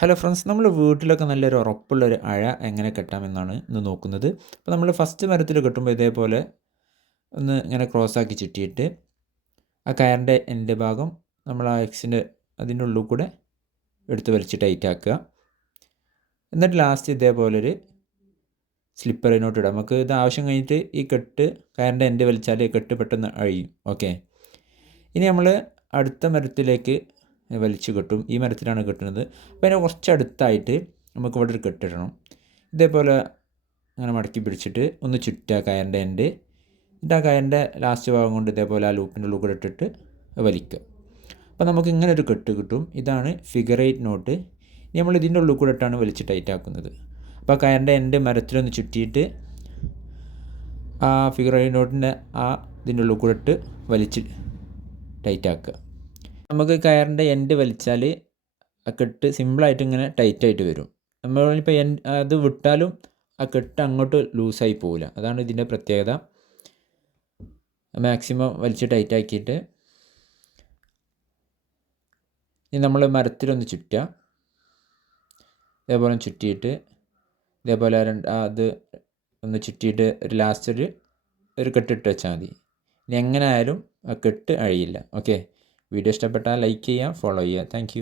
Hello friends നമ്മൾ വീട്ടിലൊക്കെ നല്ലൊരു ഉറപ്പുള്ളൊരു അഴ എങ്ങനെ കെട്ടാമെന്നാണ് ഇന്ന് നോക്കുന്നത്. അപ്പോൾ നമ്മൾ ഫസ്റ്റ് മരത്തിൽ കെട്ടുമ്പോൾ ഇതേപോലെ ഒന്ന് ഇങ്ങനെ ക്രോസ് ആക്കി ചുറ്റിയിട്ട് ആ കയറിന്റെ എന്റെ ഭാഗം നമ്മൾ ആ എക്സിന്റെ അതിന്റെ ഉള്ളിൽ കൂടെ എടുത്ത് വലിച്ച് ടൈറ്റാക്കുക എന്നിട്ട് ലാസ്റ്റ് ഇതേപോലൊരു സ്ലിപ്പർ അതിനോട്ട് ഇടാം. നമുക്ക് ഇത് ആവശ്യം കഴിഞ്ഞിട്ട് ഈ കെട്ട് കയറിന്റെ എന്റെ വലിച്ചാൽ കെട്ട് പെട്ടെന്ന് അഴിയും. ഓക്കെ ഇനി നമ്മൾ അടുത്ത മരത്തിലേക്ക് വലിച്ചു കെട്ടും. ഈ മരത്തിലാണ് കെട്ടുന്നത്. അപ്പോൾ അതിനെ കുറച്ചടുത്തായിട്ട് നമുക്ക് ഇവിടെ ഒരു കെട്ടിടണം. ഇതേപോലെ അങ്ങനെ മടക്കി പിടിച്ചിട്ട് ഒന്ന് ചുറ്റുക കയറിന്റെ എൻഡ് എന്നിട്ട് ആ കയറിന്റെ ലാസ്റ്റ് ഭാഗം കൊണ്ട് ഇതേപോലെ ആ ലൂപ്പിന്റെ കൂടെ ഇട്ടിട്ട് വലിക്കുക. അപ്പോൾ നമുക്ക് ഇങ്ങനെ ഒരു കെട്ട് കിട്ടും. ഇതാണ് ഫിഗർ എയ്റ്റ് നോട്ട് നമ്മൾ ഇതിന്റെ ഉള്ളിൽ കൂടെ ഇട്ടാണ് വലിച്ച് ടൈറ്റ് ആക്കുന്നത്. അപ്പോൾ ആ കയറിന്റെ എൻഡ് മരത്തിലൊന്ന് ചുറ്റിയിട്ട് ആ ഫിഗർ എയ്റ്റ് നോട്ടിന്റെ ആ ഇതിന്റെ ഉള്ളിൽ കൂടെ ഇട്ട് വലിച്ച് ടൈറ്റ് ആക്കുക. നമുക്ക് കയറിന്റെ എൻഡ് വലിച്ചാൽ ആ കെട്ട് സിമ്പിളായിട്ട് ഇങ്ങനെ ടൈറ്റായിട്ട് വരും. നമ്മളിപ്പോൾ എൻ അത് വിട്ടാലും ആ കെട്ട് അങ്ങോട്ട് ലൂസായി പോവില്ല. അതാണ് ഇതിന്റെ പ്രത്യേകത. മാക്സിമം വലിച്ച് ടൈറ്റ് ആക്കിയിട്ട് ഇനി നമ്മൾ മരത്തിലൊന്ന് ചുറ്റുക. ഇതേപോലെ ചുറ്റിയിട്ട് ഇതേപോലെ രണ്ട് അത് ഒന്ന് ചുറ്റിയിട്ട് ഒരു ലാസ്റ്റ് ഒരു ഒരു കെട്ടിട്ട് വെച്ചാൽ മതി. ഇനി എങ്ങനെ ആയാലും ആ കെട്ട് അഴിയില്ല. ഓക്കെ വീഡിയോ ഇഷ്ടപ്പെട്ടാൽ ലൈക്ക് ചെയ്യുക ഫോളോ ചെയ്യുക. താങ്ക്